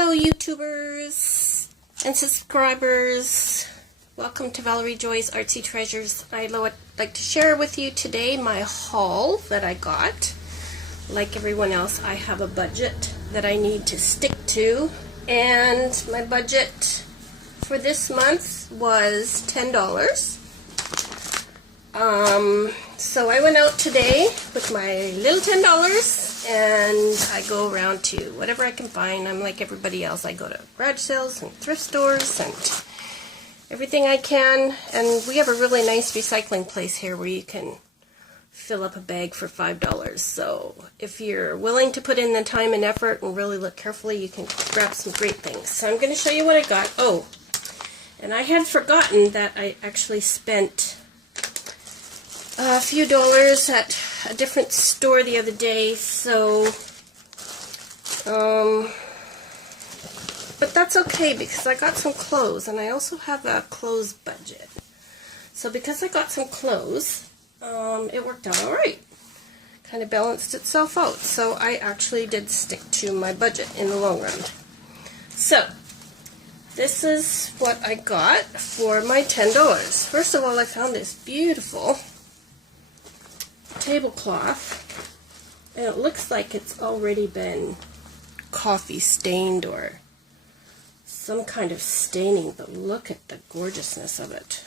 Hello YouTubers and subscribers. Welcome to Valerie Joy's Artsy Treasures. I'd like to share with you today my haul that I got. Like everyone else, I have a budget that I need to stick to, and my budget for this month was $10. So I went out today with my little $10 and I go around to whatever I can find. I'm like everybody else. I go to garage sales and thrift stores and everything I can. And we have a really nice recycling place here where you can fill up a bag for $5. So if you're willing to put in the time and effort and really look carefully, you can grab some great things. So I'm going to show you what I got. Oh, and I had forgotten that I actually spent a few dollars at a different store the other day, so but that's okay because I got some clothes, and I also have a clothes budget. So because I got some clothes, it worked out alright. Kind of balanced itself out. So I actually did stick to my budget in the long run. So this is what I got for my $10. First of all, I found this beautiful tablecloth, and it looks like it's already been coffee stained or some kind of staining, but look at the gorgeousness of it.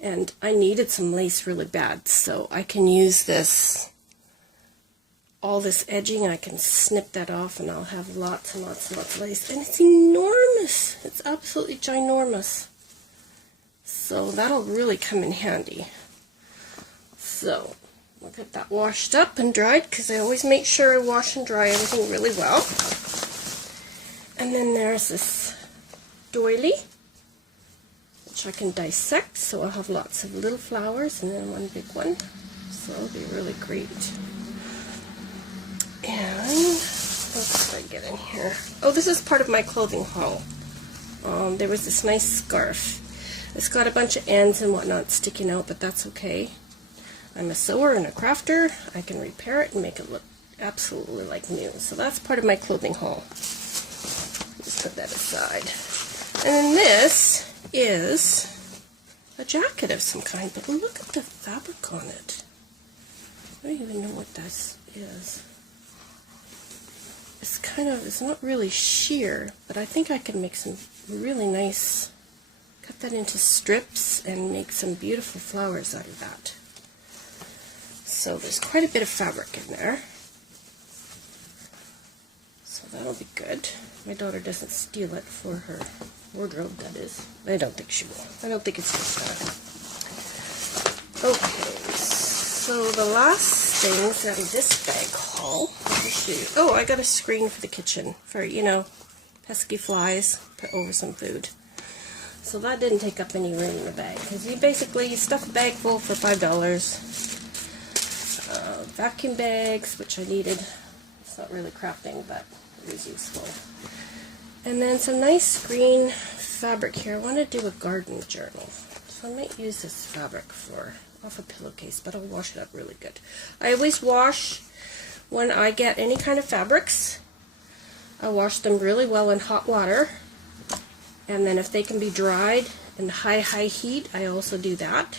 And I needed some lace really bad, so I can use this, all this edging, I can snip that off and I'll have lots and lots and lots of lace. And it's enormous. It's absolutely ginormous. So that'll really come in handy. So I'll get that washed up and dried because I always make sure I wash and dry everything really well. And then there's this doily, which I can dissect, so I'll have lots of little flowers and then one big one. So it'll be really great. And what did I get in here? Oh, this is part of my clothing haul. There was this nice scarf. It's got a bunch of ends and whatnot sticking out, but that's okay. I'm a sewer and a crafter. I can repair it and make it look absolutely like new. So that's part of my clothing haul. Just put that aside. And then this is a jacket of some kind, but look at the fabric on it. I don't even know what this is. It's kind of, it's not really sheer, but I think I can make some really nice, cut that into strips and make some beautiful flowers out of that. So there's quite a bit of fabric in there. So that'll be good. My daughter doesn't steal it for her wardrobe, that is. I don't think she will. I don't think it's just that. Okay, so the last things out of this bag haul, let me show you. Oh, I got a screen for the kitchen for, you know, pesky flies, put over some food. So that didn't take up any room in the bag, because you stuff a bag full for $5. Vacuum bags, which I needed. It's not really crafting, but it is useful. And then some nice green fabric here. I want to do a garden journal, so I might use this fabric off a pillowcase, but I'll wash it up really good. I always wash when I get any kind of fabrics. I wash them really well in hot water, and then if they can be dried in high heat, I also do that.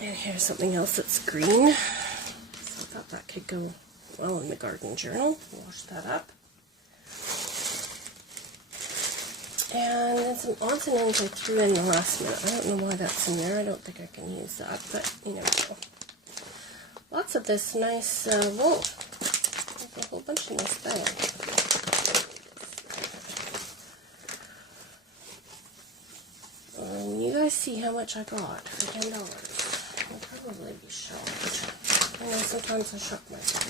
And here's something else that's green. So I thought that could go well in the garden journal. Wash that up. And then some odds and ends I threw in the last minute. I don't know why that's in there. I don't think I can use that, but you never know. Lots of this nice wool. There's a whole bunch in this bag. And you guys see how much I got for $10. I'll probably be shocked. I know sometimes I shock myself.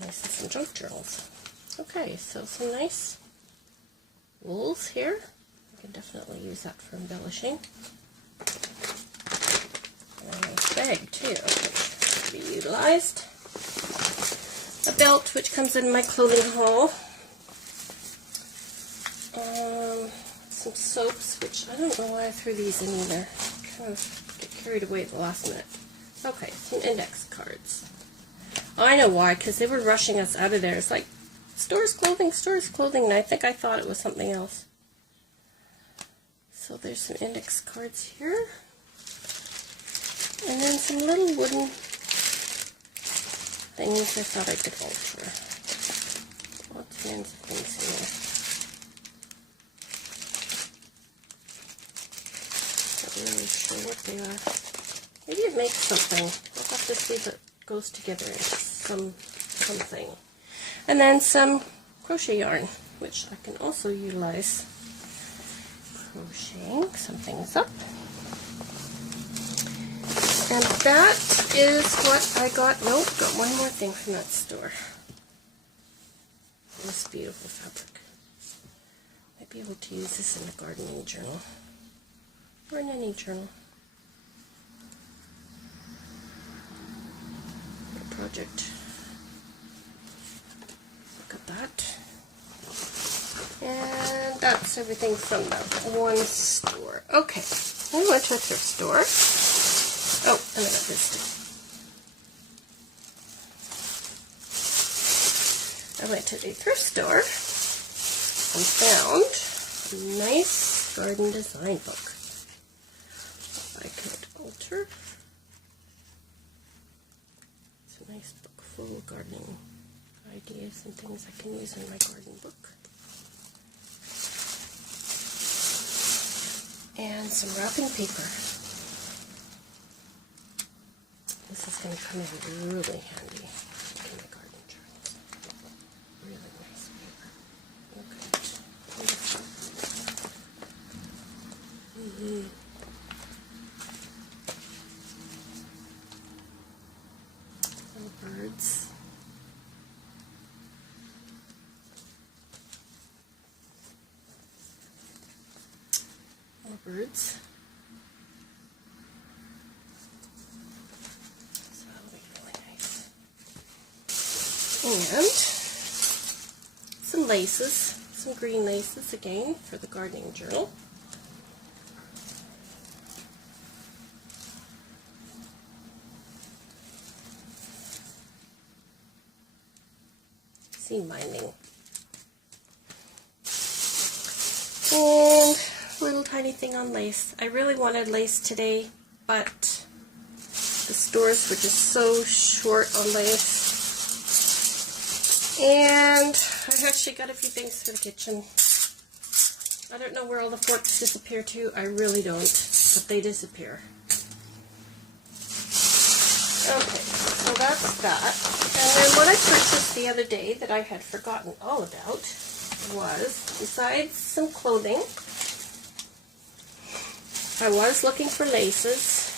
Nice and some junk journals. Okay, so some nice wools here. I can definitely use that for embellishing. And a nice bag too, which can be utilized. A belt, which comes in my clothing haul. Some soaps, which I don't know why I threw these in either. Kind of get carried away at the last minute. Okay, some index cards. I know why, because they were rushing us out of there. It's like, stores clothing, and I think I thought it was something else. So there's some index cards here. And then some little wooden things I thought I could alter. Lots of things in there. Not really sure what they are. Maybe it makes something. We'll have to see if it goes together into something. And then some crochet yarn, which I can also utilize. Crocheting some things up. And that is what I got. Nope, got one more thing from that store. This beautiful fabric. Might be able to use this in a gardening journal. Or in any journal. A project. Look at that. And that's everything from that one store. Okay, we went to a thrift store. Oh, and I got this too. I went to the thrift store and found a nice garden design book. I could alter. It's a nice book full of gardening ideas and things I can use in my garden book. And some wrapping paper. This is going to come in really handy in my garden journals. Really nice paper. Look at it. Little birds. More birds. And some laces, some green laces again for the gardening journal. Seam binding. And a little tiny thing on lace. I really wanted lace today, but the stores were just so short on lace. And I actually got a few things for the kitchen. I don't know where all the forks disappear to. I really don't, but they disappear. Okay, so that's that. And then what I purchased the other day that I had forgotten all about was, besides some clothing, I was looking for laces.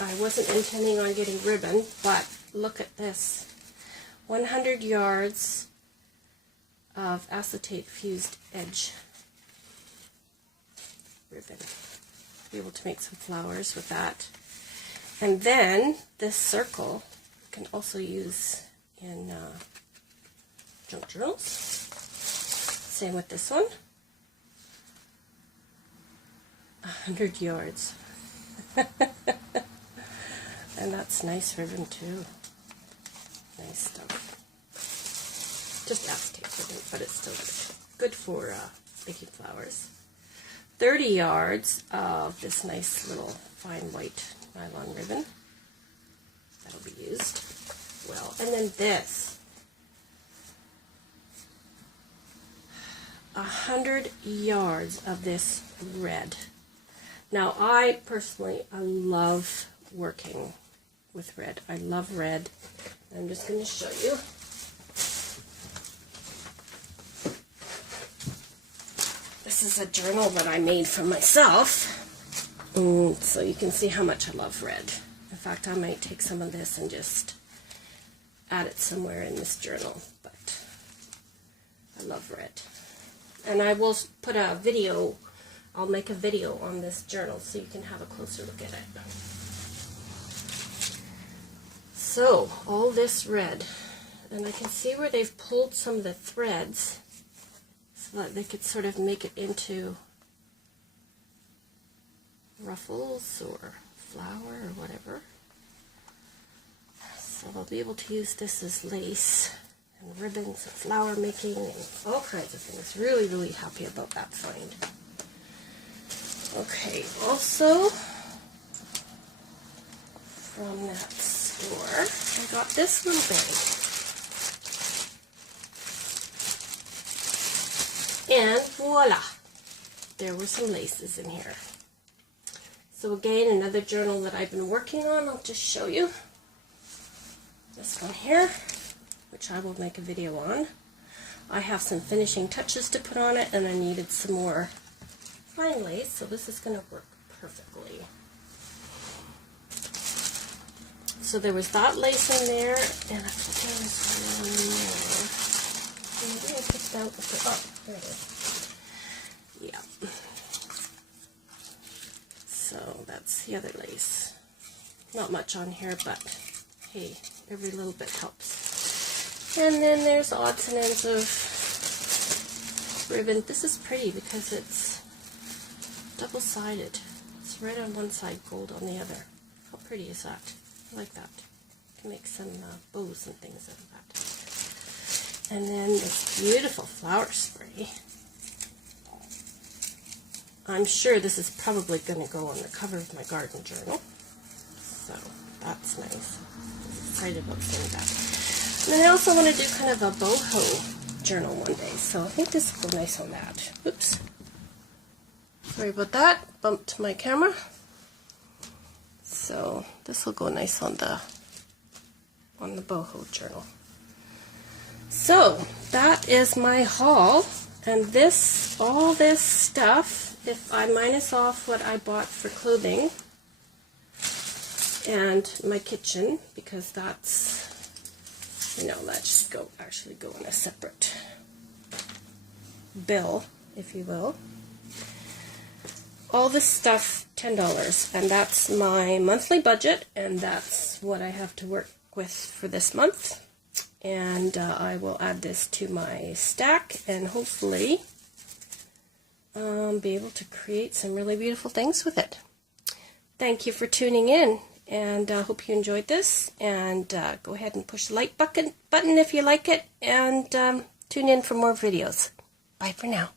I wasn't intending on getting ribbon, but look at this. 100 yards of acetate fused edge ribbon. Be able to make some flowers with that. And then this circle you can also use in junk journals. Same with this one. 100 yards. And that's nice ribbon too. Nice stuff. Just acetate ribbon, but it's still good for making flowers. 30 yards of this nice little fine white nylon ribbon. That'll be used well. And then this. 100 yards of this red. Now, I personally, I love working with red. I love red. I'm just going to show you. This is a journal that I made for myself. So you can see how much I love red. In fact, I might take some of this and just add it somewhere in this journal. But I love red. And I will put a video, I'll make a video on this journal so you can have a closer look at it. So, all this red, and I can see where they've pulled some of the threads so that they could sort of make it into ruffles or flower or whatever. So I'll be able to use this as lace and ribbons and flower making and all kinds of things. Really, really happy about that find. Okay, also from that store, I got this little bag. And voila! There were some laces in here. So again, another journal that I've been working on. I'll just show you. This one here, which I will make a video on. I have some finishing touches to put on it, and I needed some more fine lace, so this is going to work perfectly. So there was that lace in there, and I think there was one more. Maybe I put that with the, oh, there it is. Yeah. So that's the other lace. Not much on here, but hey, every little bit helps. And then there's odds and ends of ribbon. This is pretty because it's double-sided. It's red on one side, gold on the other. How pretty is that? I like that. You can make some bows and things out of that. And then this beautiful flower spray. I'm sure this is probably going to go on the cover of my garden journal. So that's nice. I'm excited about seeing that. And then I also want to do kind of a boho journal one day. So I think this will go nice on that. Oops. Sorry about that. Bumped my camera. So this will go nice on the boho journal. So that is my haul, and this, all this stuff, if I minus off what I bought for clothing and my kitchen, because that's, you know, that should go, actually go in a separate bill, if you will. All this stuff, $10, and that's my monthly budget, and that's what I have to work with for this month. And I will add this to my stack and hopefully be able to create some really beautiful things with it. Thank you for tuning in, and I hope you enjoyed this, and go ahead and push the like button if you like it, and tune in for more videos. Bye for now.